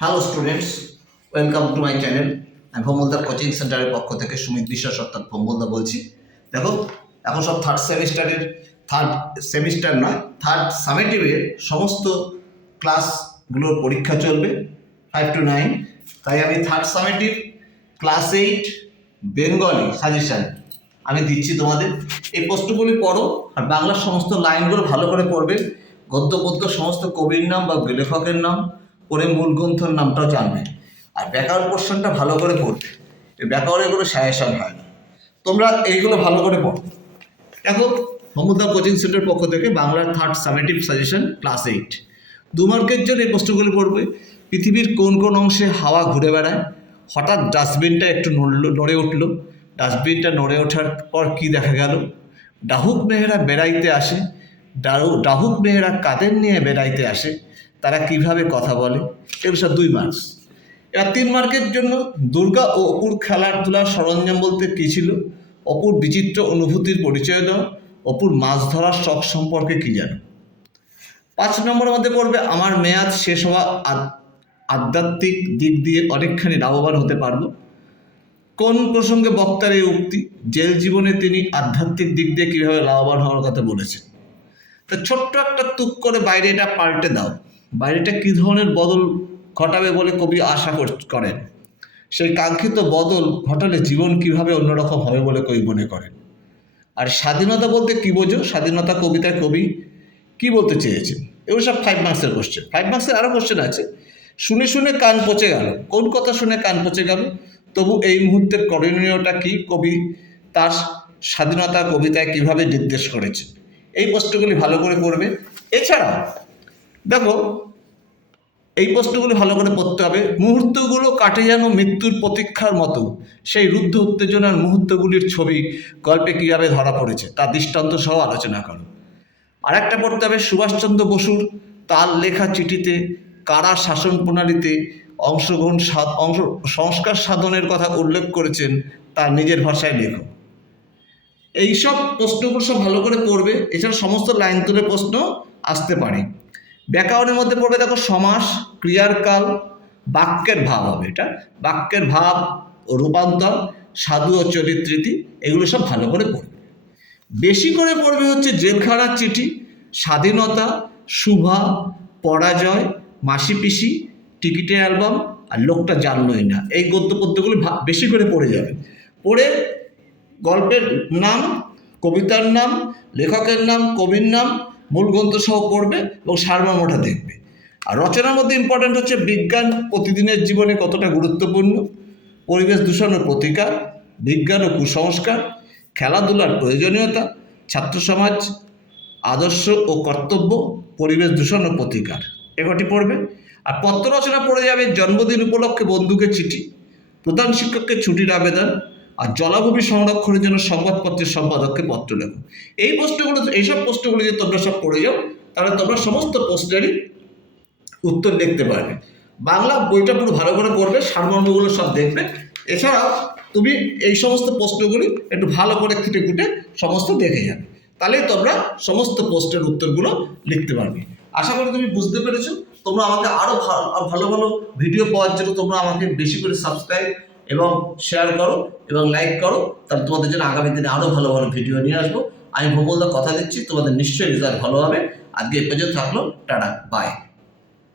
Hello students, welcome to my channel. আমি ভোমলদার coaching সেন্টারের পক্ষ থেকে সুমিত বিশ্বাস অর্থাৎ ভোমলদা বলছি। দেখো, এখন সব থার্ড সামেটিভের সমস্ত ক্লাসগুলোর পরীক্ষা চলবে 5 to 9। তাই আমি third summative class 8 Bengali suggestion আমি দিচ্ছি তোমাদের। এই প্রশ্নগুলি পড়ো আর বাংলার সমস্ত লাইনগুলো ভালো করে পড়বে। গদ্য পদ্য সমস্ত কবির নাম বা লেখকের নাম পড়ে মূল গ্রন্থের নামটাও জানবে। আর ব্যাকরণ পোর্শনটা ভালো করে পড়বে। এই ব্যাকরণের কোনো সাজেশন হয় না, তোমরা এইগুলো ভালো করে পড়ো। দেখো, ভোমলদা কোচিং সেন্টারের পক্ষ থেকে বাংলার থার্ড সামেটিভ সাজেশন ক্লাস 8 2 মার্কের জন্য এই প্রশ্নগুলি পড়বে। পৃথিবীর কোন কোন অংশে হাওয়া ঘুরে বেড়ায়? হঠাৎ ডাস্টবিনটা একটু নড়ে উঠল। ডাস্টবিনটা নড়ে ওঠার পর কি দেখা গেল? ডাহুক মেয়েরা বেড়াইতে আসে। ডাহুক মেয়েরা কাদের নিয়ে বেড়াইতে আসে? তারা কিভাবে কথা বলে? এগুলো সব 2 মার্কস। এবার 3 মার্কের জন্য দুর্গা ও অপুর খেলাধুলার সরঞ্জাম বলতে কী ছিল? অপুর বিচিত্র অনুভূতির পরিচয় দাও। অপুর মাছ ধরার শখ সম্পর্কে কী জানো? 5 নম্বরের মধ্যে পড়বে আমার মেয়াদ শেষ হওয়া আধ্যাত্মিক দিক দিয়ে অনেকখানি লাভবান হতে পারবো। কোন প্রসঙ্গে বক্তার এই উক্তি? জেল জীবনে তিনি আধ্যাত্মিক দিক দিয়ে কীভাবে লাভবান হওয়ার কথা বলেছেন। তা ছোট্ট একটা তুক করে বাইরে এটা পাল্টে দাও। বাইরেটা কী ধরনের বদল ঘটাবে বলে কবি আশা করেন? সেই কাঙ্ক্ষিত বদল ঘটালে জীবন কিভাবে অন্যরকম হবে বলে কবি মনে করেন? আর স্বাধীনতা বলতে কী বোঝো? স্বাধীনতা কবিতায় কবি কী বলতে চেয়েছেন? এগুলো সব 5 মার্কসের কোশ্চেন। 5 মার্কসের আরও কোশ্চেন আছে। শুনে শুনে কান পচে গেল। কোন কথা শুনে কান পচে গেল? তবু এই মুহূর্তের করণীয়টা কি? কবি তার স্বাধীনতা কবিতায় কিভাবে নির্দেশ করেছেন? এই প্রশ্নগুলি ভালো করে পড়বে। এছাড়া দেখো, এই প্রশ্নগুলি ভালো করে পড়তে হবে। মুহূর্তগুলো কাটে যেন মৃত্যুর প্রতীক্ষার মতো। সেই রুদ্ধ উত্তেজনার মুহূর্তগুলির ছবি গল্পে কীভাবে ধরা পড়েছে তা দৃষ্টান্ত সহ আলোচনা করো। আরেকটা পড়তে হবে সুভাষচন্দ্র বসুর তার লেখা চিঠিতে কারা শাসন প্রণালীতে সংস্কার সাধনের কথা উল্লেখ করেছেন তা নিজের ভাষায় লেখো। এইসব প্রশ্নগুলো সব ভালো করে পড়বে। এছাড়া সমস্ত লাইন তুলে প্রশ্ন আসতে পারে। ব্যাকরণের মধ্যে পড়বে দেখো সমাস, ক্রিয়ার কাল, বাক্যের ভাব হবে, এটা বাক্যের ভাব ও রূপান্তর, সাধু ও চরিত্রীতি, এগুলো সব ভালো করে পড়বে। বেশি করে পড়বে হচ্ছে জেলখানার চিঠি, স্বাধীনতা, শুভা, পরাজয়, মাসি পিসি, টিকিটের অ্যালবাম আর লোকটা জানলই না। এই গদ্য পদ্যগুলো বেশি করে পড়ে যাবে। পড়ে গল্পের নাম, কবিতার নাম, লেখকের নাম, কবির নাম, মূল গ্রন্থ সহ পড়বে এবং সারমর্মটা দেখবে। আর রচনার মধ্যে ইম্পর্ট্যান্ট হচ্ছে বিজ্ঞান প্রতিদিনের জীবনে কতটা গুরুত্বপূর্ণ, পরিবেশ দূষণের প্রতিকার, বিজ্ঞান ও কুসংস্কার, খেলাধুলার প্রয়োজনীয়তা, ছাত্র সমাজ, আদর্শ ও কর্তব্য, পরিবেশ দূষণ ও প্রতিকার, এগুলি পড়বে। আর পত্র রচনা পড়ে যাবে জন্মদিন উপলক্ষে বন্ধুকে চিঠি, প্রধান শিক্ষককে ছুটির আবেদন, আর জলাভূমি সংরক্ষণের জন্য সংবাদপত্রের সম্পাদককে পত্র লেখো। এইসব প্রশ্নগুলো যদি তোমরা সব পড়ে যাও তাহলে তোমরা সমস্ত প্রশ্নেরই উত্তর লিখতে পারবে। বাংলা বইটা পুরো ভালো করে পড়বে, সারমর্মগুলো সব দেখবে। এছাড়াও তুমি এই সমস্ত প্রশ্নগুলি একটু ভালো করে খুঁটে খুঁটে সমস্ত দেখে যাবে, তাহলেই তোমরা সমস্ত প্রশ্নের উত্তরগুলো লিখতে পারবে। আশা করি তুমি বুঝতে পেরেছো। তোমরা আমাকে আরও ভালো ভালো ভিডিও পাওয়ার জন্য তোমরা আমাকে বেশি করে সাবস্ক্রাইব এবং শেয়ার করো এবং লাইক করো, তাহলে তোমাদের জন্য আগামী দিনে আরও ভালো ভালো ভিডিও নিয়ে আসবো। আমি ভোমলদা কথা দিচ্ছি, তোমাদের নিশ্চয়ই রেজাল্ট ভালো হবে। আজকে এই পর্যন্ত থাকলো, টাটা, বাই।